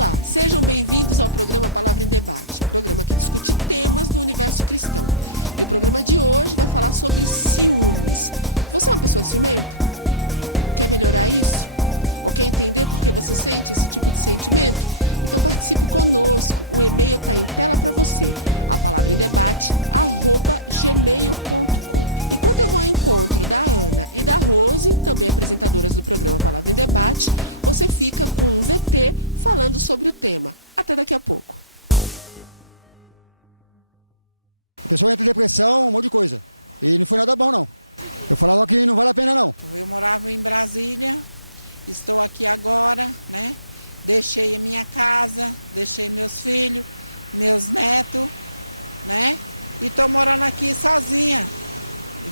Olá, sejam bem-vindos ao programa Palavra em Debate, programa que discute temas do universo cristão. E o programa de hoje vai falar sobre ciúmes. Você é uma pessoa ciumenta? Quer melhorar isso? Ou quer entender por que você sente esse tipo de sentimento? Então participe conosco, o e-mail está em tela para você, a palavra em debate, @gmail.com. Enquanto eu vou ao encontro da Ana e da Rose, também apresentadoras do programa Palavra em Debate, você fica com um VT falando sobre o tema. Até daqui a pouco. A pessoa entra em depressão, um monte de coisa. E não foi nada bom, não. Eu falava que não vale a pena, não. Eu morava em Brasília, estou aqui agora, né? Deixei a minha casa, deixei meus filhos, meus netos, né? E estou morando aqui sozinha.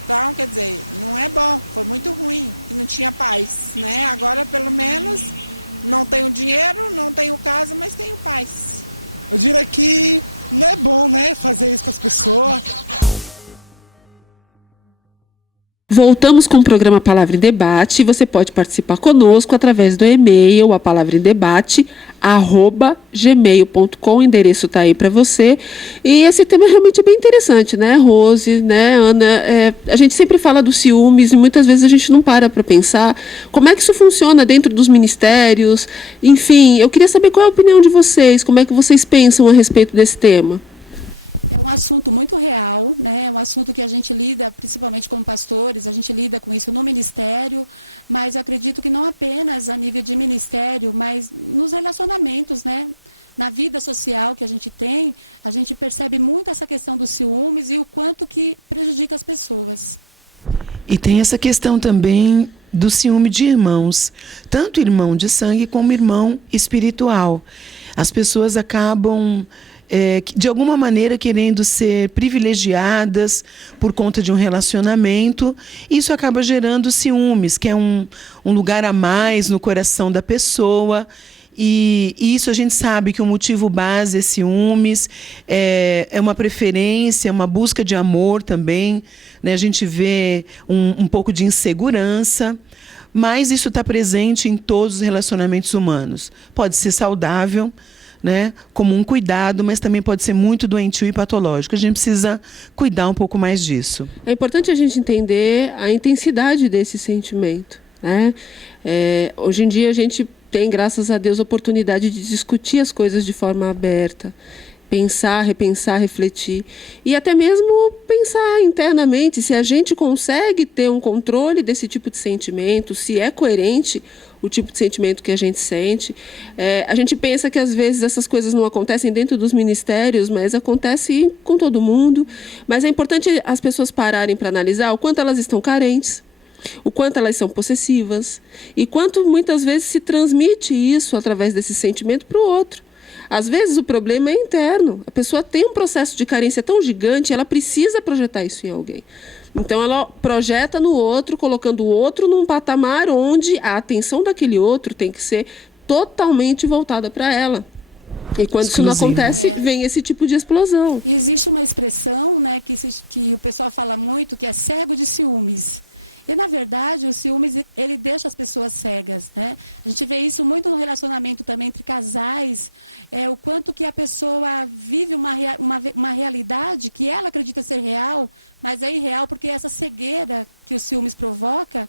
Então, quer dizer, não é bom, foi muito ruim, que não tinha paz, né? Agora, pelo menos, não tenho dinheiro, não tenho casa, mas tenho paz. Eu diria que não é bom, né, fazer isso com as pessoas. Voltamos com o programa Palavra em Debate. Você pode participar conosco através do e-mail, a palavra em debate, @gmail.com. O endereço está aí para você. E esse tema é realmente bem interessante, né, Rose, né, Ana? A gente sempre fala dos ciúmes e muitas vezes a gente não para pensar como é que isso funciona dentro dos ministérios. Enfim, eu queria saber qual é a opinião de vocês, como é que vocês pensam a respeito desse tema. É um assunto muito real, né? É um assunto que a gente lida, principalmente como pastores, a gente lida com isso no ministério, mas eu acredito que não apenas a nível de ministério, mas nos relacionamentos, né? Na vida social que a gente tem, a gente percebe muito essa questão dos ciúmes e o quanto que prejudica as pessoas. E tem essa questão também do ciúme de irmãos, tanto irmão de sangue como irmão espiritual. As pessoas acabam de alguma maneira querendo ser privilegiadas por conta de um relacionamento. Isso acaba gerando ciúmes, que é um lugar a mais no coração da pessoa. E isso a gente sabe que o motivo base é ciúmes, é uma preferência, uma busca de amor também, né? A gente vê um pouco de insegurança. Mas isso está presente em todos os relacionamentos humanos. Pode ser saudável, né, como um cuidado, mas também pode ser muito doentio e patológico. A gente precisa cuidar um pouco mais disso. É importante a gente entender a intensidade desse sentimento, né? Hoje em dia a gente tem, graças a Deus, a oportunidade de discutir as coisas de forma aberta. Pensar, repensar, refletir e até mesmo pensar internamente se a gente consegue ter um controle desse tipo de sentimento, se é coerente o tipo de sentimento que a gente sente. A gente pensa que às vezes essas coisas não acontecem dentro dos ministérios, mas acontece com todo mundo. Mas é importante as pessoas pararem para analisar o quanto elas estão carentes, o quanto elas são possessivas e quanto muitas vezes se transmite isso através desse sentimento para o outro. Às vezes o problema é interno. A pessoa tem um processo de carência tão gigante, ela precisa projetar isso em alguém. Então ela projeta no outro, colocando o outro num patamar onde a atenção daquele outro tem que ser totalmente voltada para ela. E quando isso não acontece, vem esse tipo de explosão. E existe uma expressão, né, que o pessoal fala muito, que é cego de ciúmes. E, na verdade, o ciúmes, ele deixa as pessoas cegas, né? A gente vê isso muito no relacionamento também entre casais, o quanto que a pessoa vive uma realidade que ela acredita ser real, mas é irreal porque essa cegueira que o ciúmes provoca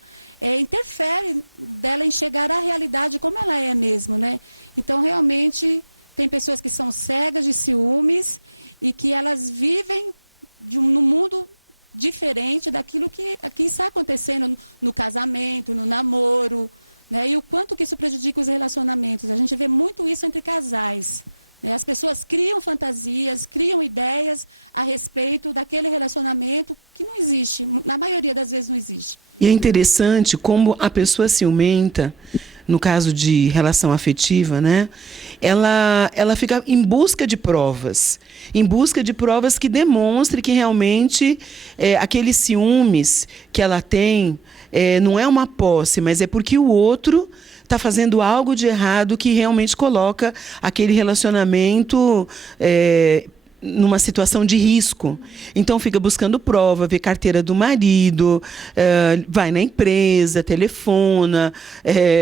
interfere dela enxergar a realidade como ela é mesmo, né? Então, realmente, tem pessoas que são cegas de ciúmes e que elas vivem no mundo diferente daquilo que está acontecendo no casamento, no namoro, né? E o quanto que isso prejudica os relacionamentos. A gente vê muito isso entre casais, né? As pessoas criam fantasias, criam ideias a respeito daquele relacionamento que não existe, na maioria das vezes não existe. E é interessante como a pessoa ciumenta, no caso de relação afetiva, né, ela fica em busca de provas que demonstrem que realmente aqueles ciúmes que ela tem não é uma posse, mas é porque o outro está fazendo algo de errado que realmente coloca aquele relacionamento numa situação de risco. Então, fica buscando prova, vê carteira do marido, vai na empresa, telefona,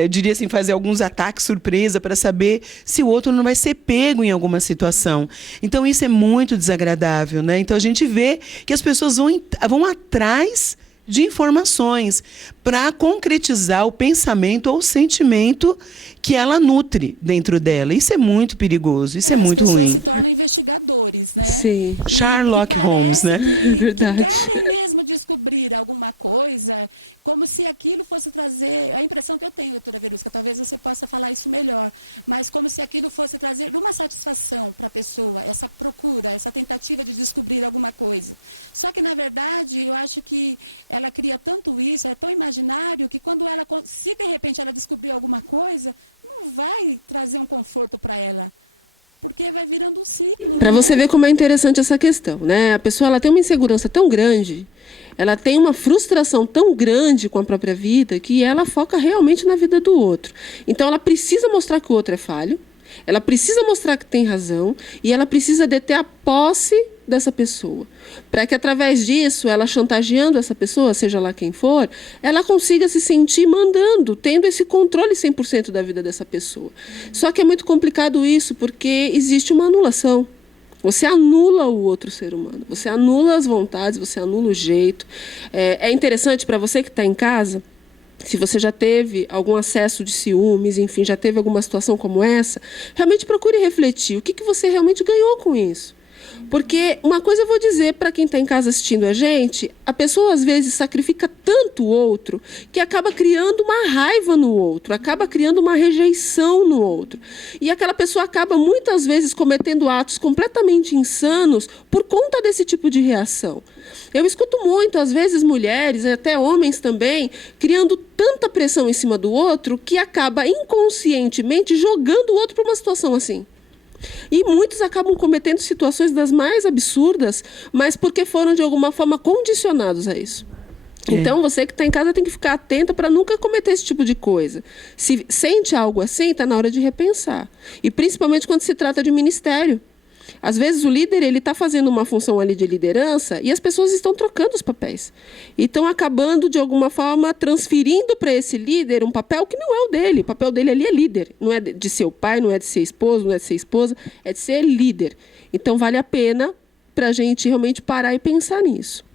diria assim, fazer alguns ataques surpresa para saber se o outro não vai ser pego em alguma situação. Então, isso é muito desagradável, né? Então, a gente vê que as pessoas vão atrás de informações para concretizar o pensamento ou o sentimento que ela nutre dentro dela. Isso é muito perigoso, isso é muito As pessoas ruim. se tornam investigadores, né? Sim. E Sherlock parece Holmes, né? que Verdade. querem mesmo descobrir alguma coisa, como se aquilo fosse trazer... A impressão que eu tenho, doutora Verusca, talvez você possa falar isso melhor, mas como se aquilo fosse trazer uma satisfação para a pessoa, essa procura, essa tentativa de descobrir alguma coisa. Só que, na verdade, eu acho que ela cria tanto isso, é tão imaginário, que quando ela, se de repente ela descobrir alguma coisa, não vai trazer um conforto para ela, porque vai virando um ciclo. Para né? você ver como é interessante essa questão, né? A pessoa ela tem uma insegurança tão grande, ela tem uma frustração tão grande com a própria vida, que ela foca realmente na vida do outro. Então ela precisa mostrar que o outro é falho, ela precisa mostrar que tem razão e ela precisa deter a posse dessa pessoa, para que através disso, ela chantageando essa pessoa, seja lá quem for, ela consiga se sentir mandando, tendo esse controle 100% da vida dessa pessoa. Só que é muito complicado isso, porque existe uma anulação. Você anula o outro ser humano, você anula as vontades, você anula o jeito. É interessante para você que está em casa, se você já teve algum acesso de ciúmes, enfim, já teve alguma situação como essa, realmente procure refletir o que você realmente ganhou com isso. Porque uma coisa eu vou dizer para quem está em casa assistindo a gente, a pessoa às vezes sacrifica tanto o outro que acaba criando uma raiva no outro, acaba criando uma rejeição no outro. E aquela pessoa acaba muitas vezes cometendo atos completamente insanos por conta desse tipo de reação. Eu escuto muito, às vezes, mulheres, até homens também, criando tanta pressão em cima do outro que acaba inconscientemente jogando o outro para uma situação assim. E muitos acabam cometendo situações das mais absurdas, mas porque foram de alguma forma condicionados a isso. Então, você que está em casa tem que ficar atenta para nunca cometer esse tipo de coisa. Se sente algo assim, está na hora de repensar. E principalmente quando se trata de ministério. Às vezes o líder está fazendo uma função ali de liderança e as pessoas estão trocando os papéis. E estão acabando, de alguma forma, transferindo para esse líder um papel que não é o dele. O papel dele ali é líder. Não é de ser o pai, não é de ser esposo, não é de ser esposa, é de ser líder. Então vale a pena para a gente realmente parar e pensar nisso.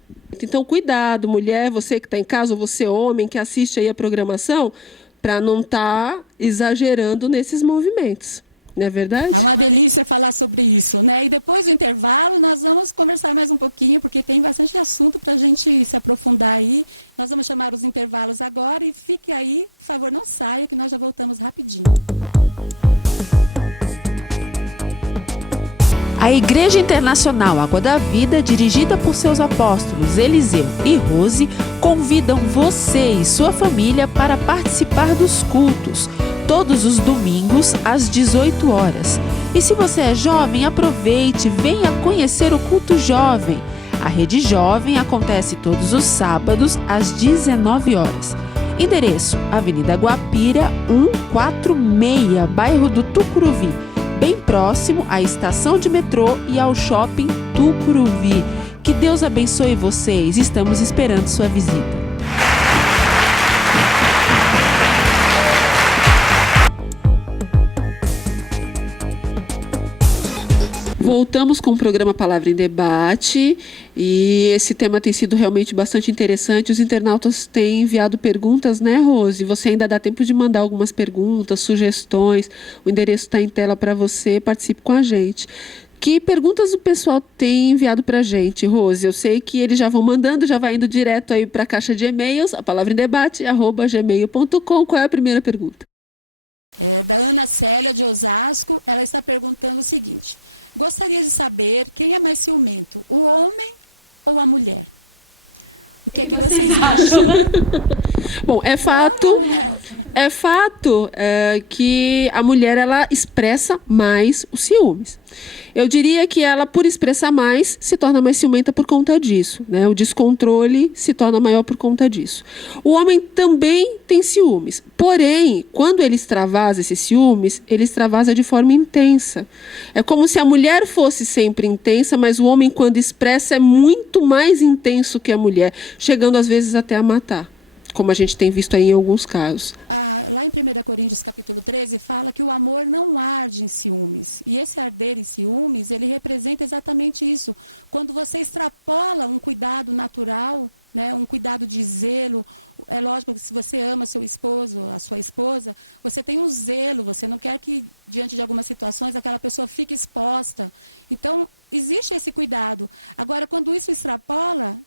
Então cuidado, mulher, você que está em casa, ou você homem que assiste aí a programação, para não estar exagerando nesses movimentos. Não é verdade? É uma delícia falar sobre isso, né? E depois do intervalo nós vamos conversar mais um pouquinho, porque tem bastante assunto para a gente se aprofundar aí. Nós vamos chamar os intervalos agora e fique aí, por favor, não saia, que nós já voltamos rapidinho. A Igreja Internacional Água da Vida, dirigida por seus apóstolos Eliseu e Rose, convidam você e sua família para participar dos cultos, todos os domingos às 18 horas. E se você é jovem, aproveite, venha conhecer o culto jovem. A Rede Jovem acontece todos os sábados às 19 horas. Endereço: Avenida Guapira, 146, bairro do Tucuruvi, bem próximo à estação de metrô e ao shopping Tucuruvi. Que Deus abençoe vocês, estamos esperando sua visita. Voltamos com o programa Palavra em Debate e esse tema tem sido realmente bastante interessante. Os internautas têm enviado perguntas, né, Rose? Você ainda dá tempo de mandar algumas perguntas, sugestões. O endereço está em tela para você, participe com a gente. Que perguntas o pessoal tem enviado para a gente, Rose? Eu sei que eles já vão mandando, já vai indo direto aí para a caixa de e-mails, a palavra em debate, @gmail.com. Qual é a primeira pergunta? É da Ana Célia, de Osasco. Ela está perguntando o seguinte: gostaria de saber quem é mais ciumento, o homem ou a mulher? O que é que vocês acham? Bom, é fato, O homem ou a mulher? que a mulher ela expressa mais os ciúmes. Eu diria que ela, por expressar mais, se torna mais ciumenta por conta disso, né? O descontrole se torna maior por conta disso. O homem também tem ciúmes, porém, quando ele extravasa esses ciúmes, ele extravasa de forma intensa. É como se a mulher fosse sempre intensa, mas o homem, quando expressa, é muito mais intenso que a mulher, chegando às vezes até a matar, como a gente tem visto aí em alguns casos. Lá em 1 Coríntios capítulo 13 fala que o amor não arde em ciúmes. E esse arder em ciúmes, ele representa exatamente isso. Quando você extrapola um cuidado natural, né, um cuidado de zelo, é lógico que se você ama seu esposo, a sua esposa, você tem um zelo, você não quer que, diante de algumas situações, aquela pessoa fique exposta. Então, existe esse cuidado. Agora, quando isso extrapola,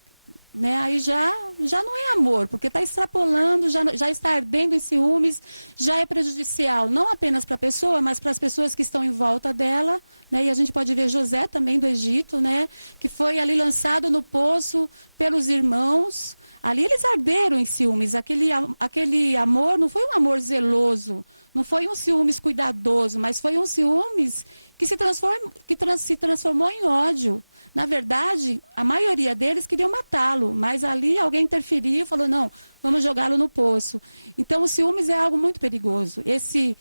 né, aí já não é amor, porque está extrapolando, já está ardendo em ciúmes, já é prejudicial, não apenas para a pessoa, mas para as pessoas que estão em volta dela, né, e a gente pode ver José também do Egito, né, que foi ali lançado no poço pelos irmãos, ali eles arderam em ciúmes, aquele amor não foi um amor zeloso, não foi um ciúmes cuidadoso, mas foi um ciúmes que se transformou em ódio. Na verdade, a maioria deles queriam matá-lo, mas ali alguém interferiu e falou, não, vamos jogá-lo no poço. Então, o ciúmes é algo muito perigoso. Esse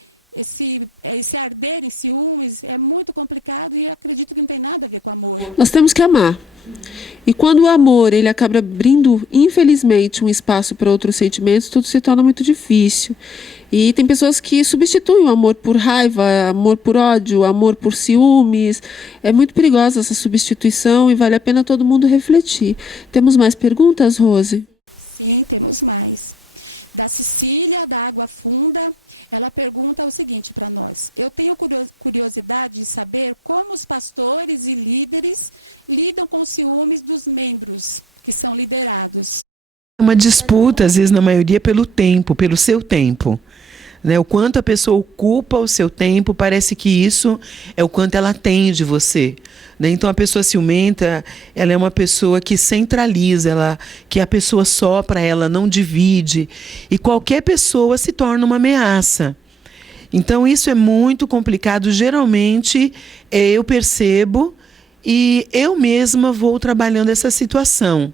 arder em ciúmes é muito complicado e acredito que não tem nada a ver com amor. Nós temos que amar. E quando o amor ele acaba abrindo, infelizmente, um espaço para outros sentimentos, tudo se torna muito difícil. E tem pessoas que substituem o amor por raiva, amor por ódio, amor por ciúmes. É muito perigosa essa substituição e vale a pena todo mundo refletir. Temos mais perguntas, Rose? Sim, temos mais. Da Cecília, da Água Funda, ela pergunta o seguinte para nós. Eu tenho curiosidade de saber como os pastores e líderes lidam com os ciúmes dos membros que são liderados. Uma disputa, às vezes, na maioria, pelo tempo, pelo seu tempo. Né? O quanto a pessoa ocupa o seu tempo, parece que isso é o quanto ela tem de você. Né? Então, a pessoa ciumenta, ela é uma pessoa que centraliza, que a pessoa sopra, ela não divide. E qualquer pessoa se torna uma ameaça. Então, isso é muito complicado. Geralmente, eu percebo e eu mesma vou trabalhando essa situação.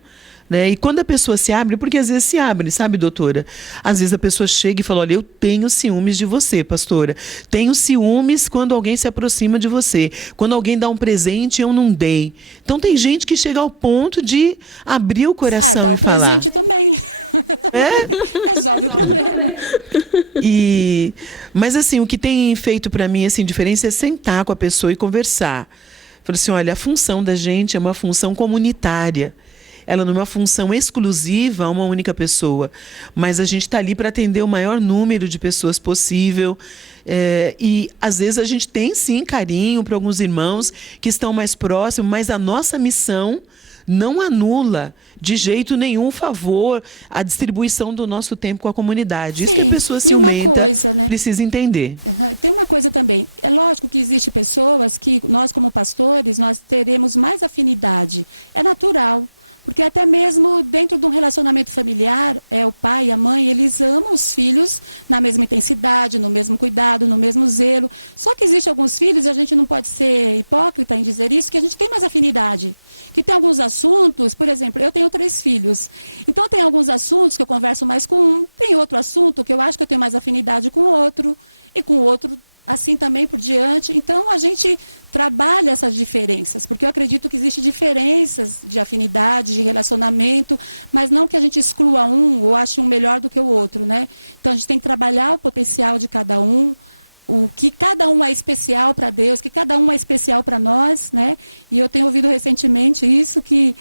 Né? E quando a pessoa se abre, porque às vezes se abre, sabe, doutora? Às vezes a pessoa chega e fala, olha, eu tenho ciúmes de você, pastora. Tenho ciúmes quando alguém se aproxima de você. Quando alguém dá um presente, eu não dei. Então tem gente que chega ao ponto de abrir o coração. Dá o presente também. Resolve o problema. Mas assim, o que tem feito para mim assim, diferença é sentar com a pessoa e conversar. Falei assim, olha, a função da gente é uma função comunitária. Ela não é uma função exclusiva a uma única pessoa, mas a gente está ali para atender o maior número de pessoas possível. E, às vezes, a gente tem, sim, carinho para alguns irmãos que estão mais próximos, mas a nossa missão não anula de jeito nenhum favor a distribuição do nosso tempo com a comunidade. Sim, isso que a pessoa e uma coisa, né? Precisa entender. Tem uma coisa também. É lógico que existem pessoas que nós, como pastores, nós teremos mais afinidade. É natural. Porque até mesmo dentro de um relacionamento familiar, o pai e a mãe, eles amam os filhos na mesma intensidade, no mesmo cuidado, no mesmo zelo. Só que existem alguns filhos, e a gente não pode ser hipócrita em dizer isso, que a gente tem mais afinidade. Que tem alguns assuntos, por exemplo, eu tenho 3 filhos. Então tem alguns assuntos que eu converso mais com um, tem outro assunto que eu acho que eu tenho mais afinidade com o outro, e com o outro assim também por diante. Então, a gente trabalha essas diferenças, porque eu acredito que existem diferenças de afinidade, de relacionamento, mas não que a gente exclua um ou ache um melhor do que o outro, né? Então, a gente tem que trabalhar o potencial de cada um, o que cada um é especial para Deus, que cada um é especial para nós, né? E eu tenho ouvido recentemente isso, que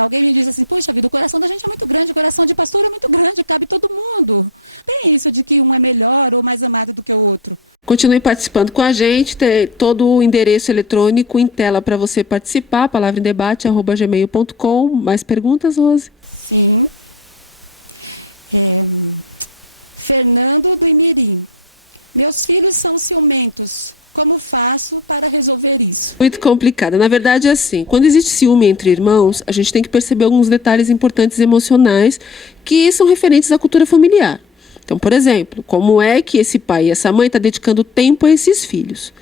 alguém me disse assim, poxa vida, o coração da gente é muito grande, o coração de pastor é muito grande, cabe todo mundo. Tem isso de que um é melhor ou mais amado do que o outro. Continue participando com a gente, tem todo o endereço eletrônico em tela para você participar, palavraemdebate@gmail.com. Mais perguntas, Rose? Sim. Fernando do Imirim. Meus filhos são ciumentos. Como faço para resolver isso? Muito complicado. Na verdade, é assim, quando existe ciúme entre irmãos, a gente tem que perceber alguns detalhes importantes emocionais que são referentes à cultura familiar. Então, por exemplo, como é que esse pai e essa mãe estão dedicando tempo a esses filhos?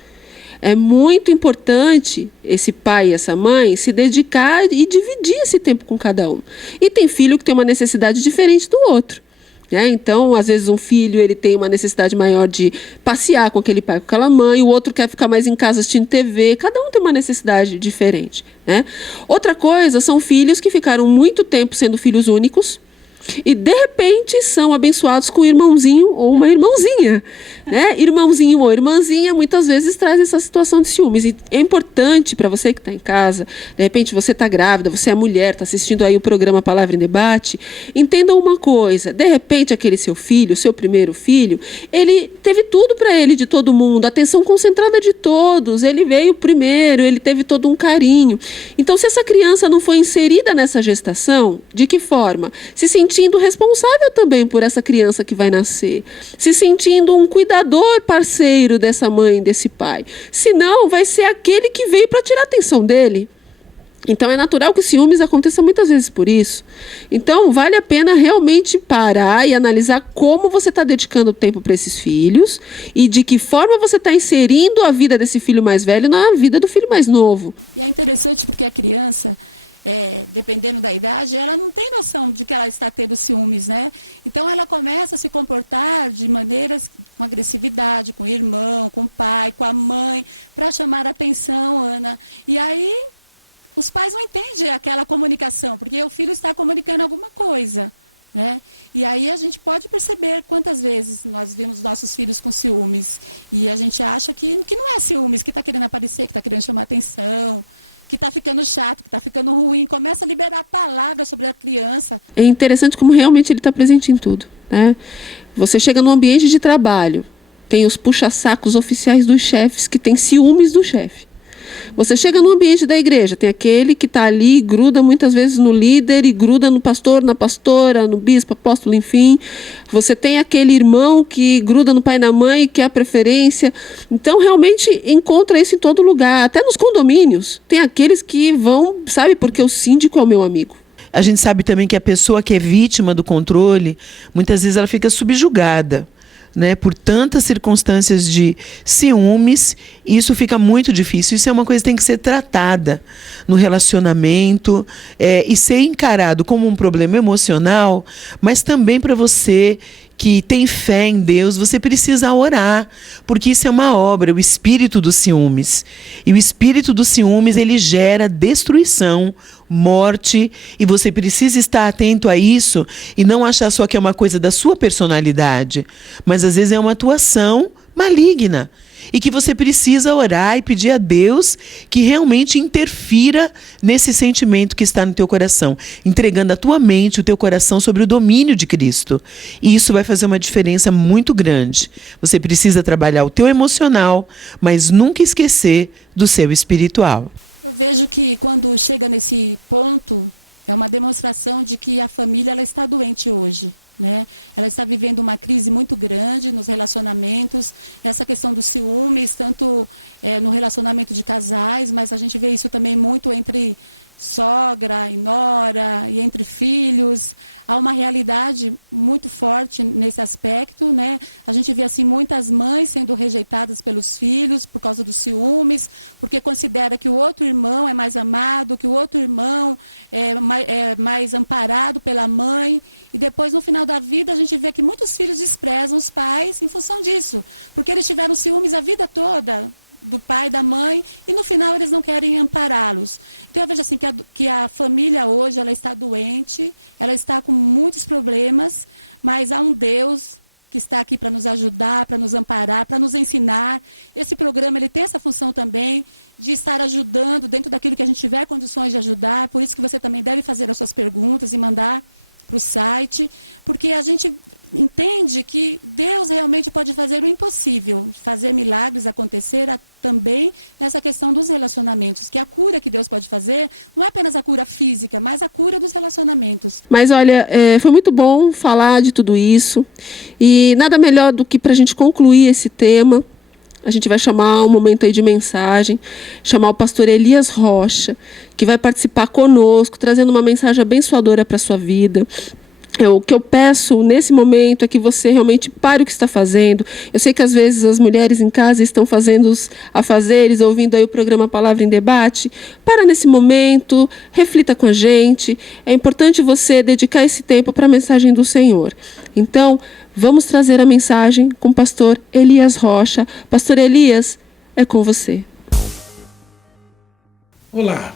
é muito importante esse pai e essa mãe se dedicar e dividir esse tempo com cada um. E tem filho que tem uma necessidade diferente do outro. Então, às vezes um filho ele tem uma necessidade maior de passear com aquele pai, com aquela mãe, o outro quer ficar mais em casa assistindo TV, cada um tem uma necessidade diferente. Outra coisa são filhos que ficaram muito tempo sendo filhos únicos e, de repente, são abençoados com um irmãozinho ou uma irmãozinha. Irmãozinho ou irmãzinha muitas vezes traz essa situação de ciúmes. E é importante para você que está em casa, de repente você está grávida, você é mulher, está assistindo aí o programa Palavra em Debate, entenda uma coisa, de repente aquele seu filho, seu primeiro filho, ele teve tudo para ele de todo mundo, atenção concentrada de todos, ele veio primeiro, ele teve todo um carinho. Então, se essa criança não foi inserida nessa gestação, de que forma? Se sentindo responsável também por essa criança que vai nascer, se sentindo um cuidador parceiro dessa mãe, desse pai. Senão, vai ser aquele que veio para tirar a atenção dele. Então, é natural que o ciúmes aconteça muitas vezes por isso. Então, vale a pena realmente parar e analisar como você está dedicando tempo para esses filhos e de que forma você está inserindo a vida desse filho mais velho na vida do filho mais novo. E é interessante porque a criança, dependendo da idade, ela não tem noção de que ela está tendo ciúmes, Então ela começa a se comportar de maneiras com agressividade, com o irmão, com o pai, com a mãe, para chamar a atenção, Ana. E aí os pais não entendem aquela comunicação, porque o filho está comunicando alguma coisa. E aí a gente pode perceber quantas vezes nós vemos nossos filhos com ciúmes e a gente acha que não é ciúmes, que está querendo aparecer, que está querendo chamar atenção, que está ficando chato, que está ficando ruim, começa a liberar palavras sobre a criança. É interessante como realmente ele está presente em tudo. Você chega num ambiente de trabalho, tem os puxa-sacos oficiais dos chefes que têm ciúmes do chefe. Você chega no ambiente da igreja, tem aquele que está ali, gruda muitas vezes no líder e gruda no pastor, na pastora, no bispo, apóstolo, enfim. Você tem aquele irmão que gruda no pai e na mãe, que é a preferência. Então, realmente, encontra isso em todo lugar. Até nos condomínios, tem aqueles que vão, sabe, porque o síndico é o meu amigo. A gente sabe também que a pessoa que é vítima do controle, muitas vezes ela fica subjugada. Por tantas circunstâncias de ciúmes, isso fica muito difícil. Isso é uma coisa que tem que ser tratada no relacionamento e ser encarado como um problema emocional, mas também para você que tem fé em Deus, você precisa orar, porque isso é uma obra, o espírito dos ciúmes. E o espírito dos ciúmes, ele gera destruição, morte, e você precisa estar atento a isso e não achar só que é uma coisa da sua personalidade, mas às vezes é uma atuação maligna. E que você precisa orar e pedir a Deus que realmente interfira nesse sentimento que está no teu coração, entregando a tua mente, o teu coração sobre o domínio de Cristo. E isso vai fazer uma diferença muito grande. Você precisa trabalhar o teu emocional, mas nunca esquecer do seu espiritual. Eu vejo que quando chega nesse ponto, é uma demonstração de que a família ela está doente hoje. Ela está vivendo uma crise muito grande nos relacionamentos, nessa questão dos ciúmes, tanto no relacionamento de casais, mas a gente vê isso também muito entre sogra e nora e entre filhos. Há uma realidade muito forte nesse aspecto, A gente vê assim muitas mães sendo rejeitadas pelos filhos por causa dos ciúmes, porque considera que o outro irmão é mais amado, que o outro irmão é mais amparado pela mãe, e depois no final da vida a gente vê que muitos filhos desprezam os pais em função disso, porque eles tiveram ciúmes a vida toda do pai e da mãe, e no final eles não querem ampará-los. Então eu vejo assim que a família hoje ela está doente, ela está com muitos problemas, mas há um Deus que está aqui para nos ajudar, para nos amparar, para nos ensinar. Esse programa ele tem essa função também de estar ajudando dentro daquilo que a gente tiver condições de ajudar, por isso que você também deve fazer as suas perguntas e mandar para o site, porque a gente entende que Deus realmente pode fazer o impossível, fazer milagres acontecer também nessa questão dos relacionamentos, que a cura que Deus pode fazer não é apenas a cura física, mas a cura dos relacionamentos. Mas olha, foi muito bom falar de tudo isso, e nada melhor do que para a gente concluir esse tema. A gente vai chamar um momento aí de mensagem, chamar o pastor Elias Rocha, que vai participar conosco, trazendo uma mensagem abençoadora para a sua vida. O que eu peço nesse momento é que você realmente pare o que está fazendo. Eu sei que às vezes as mulheres em casa estão fazendo os afazeres, ouvindo aí o programa Palavra em Debate. Para nesse momento, reflita com a gente. É importante você dedicar esse tempo para a mensagem do Senhor. Então, vamos trazer a mensagem com o pastor Elias Rocha. Pastor Elias, é com você. Olá,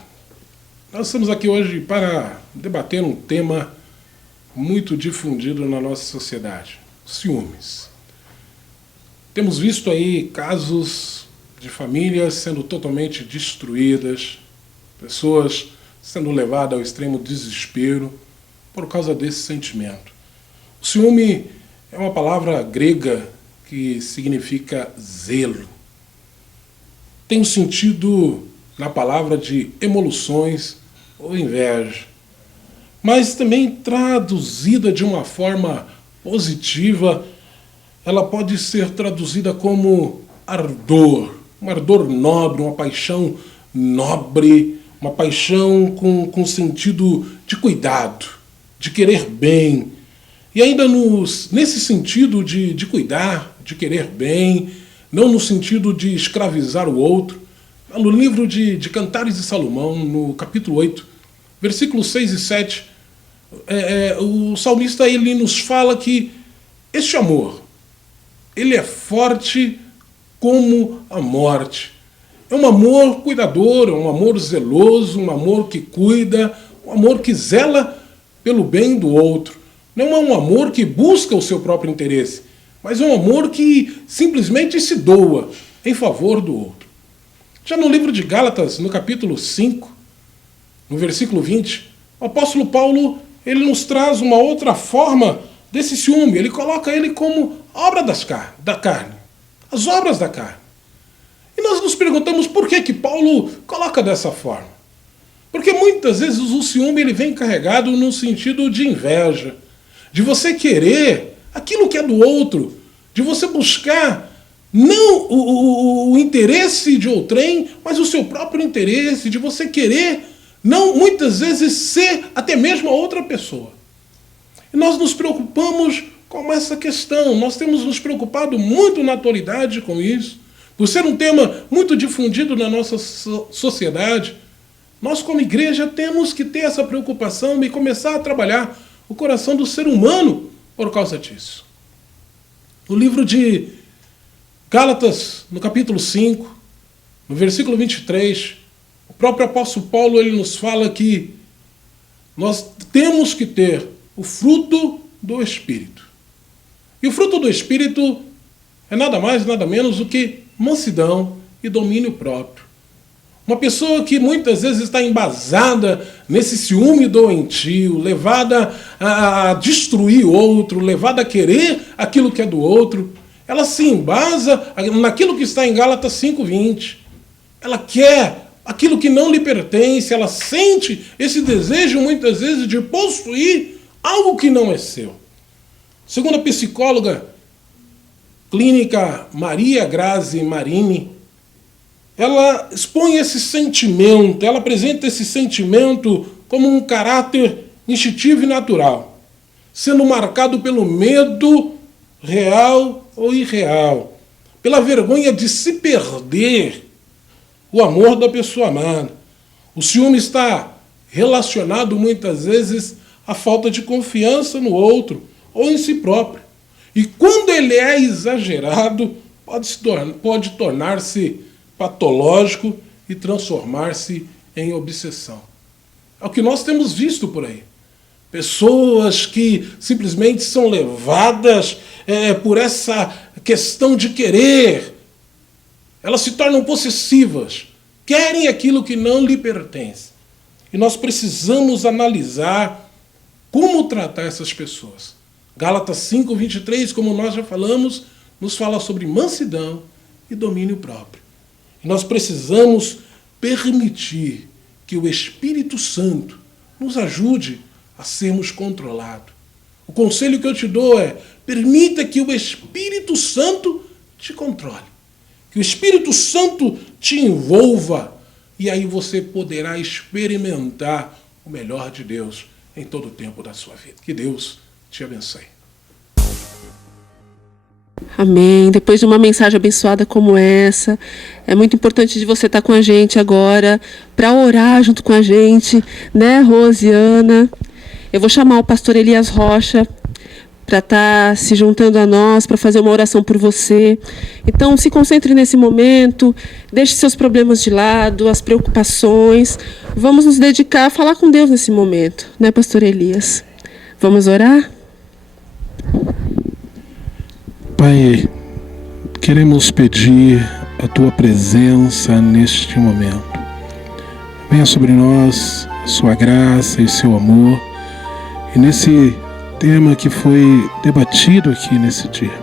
nós estamos aqui hoje para debater um tema muito difundido na nossa sociedade, ciúmes. Temos visto aí casos de famílias sendo totalmente destruídas, pessoas sendo levadas ao extremo desespero por causa desse sentimento. O ciúme é uma palavra grega que significa zelo. Tem um sentido na palavra de emoluções ou inveja, mas também traduzida de uma forma positiva, ela pode ser traduzida como ardor, um ardor nobre, uma paixão nobre, uma paixão com sentido de cuidado, de querer bem. E ainda nesse sentido de cuidar, de querer bem, não no sentido de escravizar o outro. No livro de Cantares de Salomão, no capítulo 8, versículos 6 e 7, o salmista ele nos fala que este amor, ele é forte como a morte. É um amor cuidador, é um amor zeloso, um amor que cuida, um amor que zela pelo bem do outro. Não é um amor que busca o seu próprio interesse, mas é um amor que simplesmente se doa em favor do outro. Já no livro de Gálatas, no capítulo 5, no versículo 20, o apóstolo Paulo ele nos traz uma outra forma desse ciúme. Ele coloca ele como obra da carne, as obras da carne. E nós nos perguntamos por que Paulo coloca dessa forma. Porque muitas vezes o ciúme ele vem carregado no sentido de inveja, de você querer aquilo que é do outro, de você buscar não o interesse de outrem, mas o seu próprio interesse, de você querer, não muitas vezes ser até mesmo a outra pessoa. E nós nos preocupamos com essa questão, nós temos nos preocupado muito na atualidade com isso, por ser um tema muito difundido na nossa sociedade. Nós como igreja temos que ter essa preocupação e começar a trabalhar o coração do ser humano por causa disso. No livro de Gálatas, no capítulo 5, no versículo 23, o próprio apóstolo Paulo ele nos fala que nós temos que ter o fruto do Espírito. E o fruto do Espírito é nada mais, nada menos do que mansidão e domínio próprio. Uma pessoa que muitas vezes está embasada nesse ciúme doentio, levada a destruir o outro, levada a querer aquilo que é do outro, ela se embasa naquilo que está em Gálatas 5:20. Ela quer aquilo que não lhe pertence, ela sente esse desejo muitas vezes de possuir algo que não é seu. Segundo a psicóloga clínica Maria Grazi Marini, ela expõe esse sentimento, ela apresenta esse sentimento como um caráter instintivo e natural, sendo marcado pelo medo real ou irreal, pela vergonha de se perder o amor da pessoa amada. O ciúme está relacionado muitas vezes à falta de confiança no outro ou em si próprio. E quando ele é exagerado, pode tornar-se patológico e transformar-se em obsessão. É o que nós temos visto por aí. Pessoas que simplesmente são levadas por essa questão de querer. Elas se tornam possessivas, querem aquilo que não lhe pertence. E nós precisamos analisar como tratar essas pessoas. Gálatas 5:23, como nós já falamos, nos fala sobre mansidão e domínio próprio. E nós precisamos permitir que o Espírito Santo nos ajude a sermos controlados. O conselho que eu te dou é: permita que o Espírito Santo te controle. Que o Espírito Santo te envolva. E aí você poderá experimentar o melhor de Deus em todo o tempo da sua vida. Que Deus te abençoe. Amém. Depois de uma mensagem abençoada como essa, é muito importante de você estar com a gente agora, para orar junto com a gente, né, Rose e Ana? Eu vou chamar o pastor Elias Rocha para estar se juntando a nós, para fazer uma oração por você. Então, se concentre nesse momento, deixe seus problemas de lado, as preocupações. Vamos nos dedicar a falar com Deus nesse momento, né, pastor Elias? Vamos orar? Pai, queremos pedir a Tua presença neste momento. Venha sobre nós a Sua graça e Seu amor. E nesse tema que foi debatido aqui nesse dia,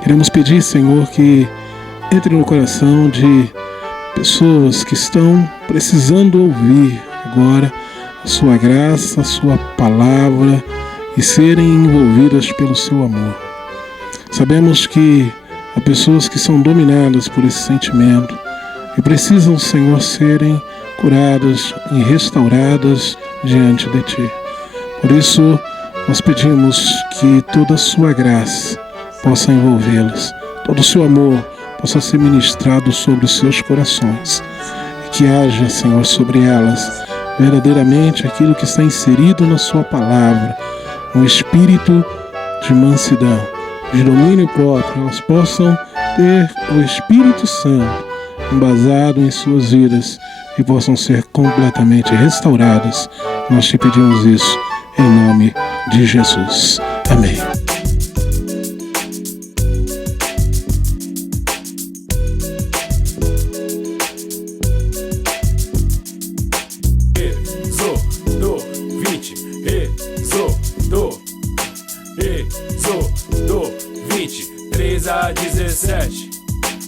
queremos pedir, Senhor, que entre no coração de pessoas que estão precisando ouvir agora a Sua graça, a Sua palavra e serem envolvidas pelo Seu amor. Sabemos que há pessoas que são dominadas por esse sentimento e precisam, Senhor, serem curadas e restauradas diante de Ti. Por isso, nós pedimos que toda a Sua graça possa envolvê-las, todo o Seu amor possa ser ministrado sobre os seus corações e que haja, Senhor, sobre elas verdadeiramente aquilo que está inserido na Sua palavra, um espírito de mansidão, de domínio próprio, elas possam ter o Espírito Santo embasado em suas vidas e possam ser completamente restauradas. Nós te pedimos isso em nome de Jesus. Amém. Êxodo 20, Êxodo 23 a 17.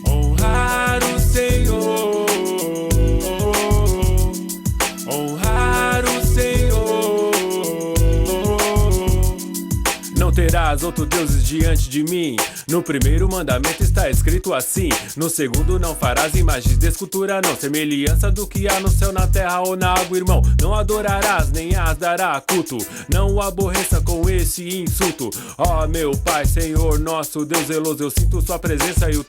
Honrar o Senhor, honrar o Senhor. Não terás outro deuses diante de mim. No primeiro mandamento está escrito assim. No segundo, não farás imagens de escultura, não semelhança do que há no céu, na terra ou na água, irmão. Não adorarás, nem as dará culto. Não o aborreça com esse insulto. Ó meu Pai, Senhor, nosso Deus zeloso, eu sinto Sua presença e o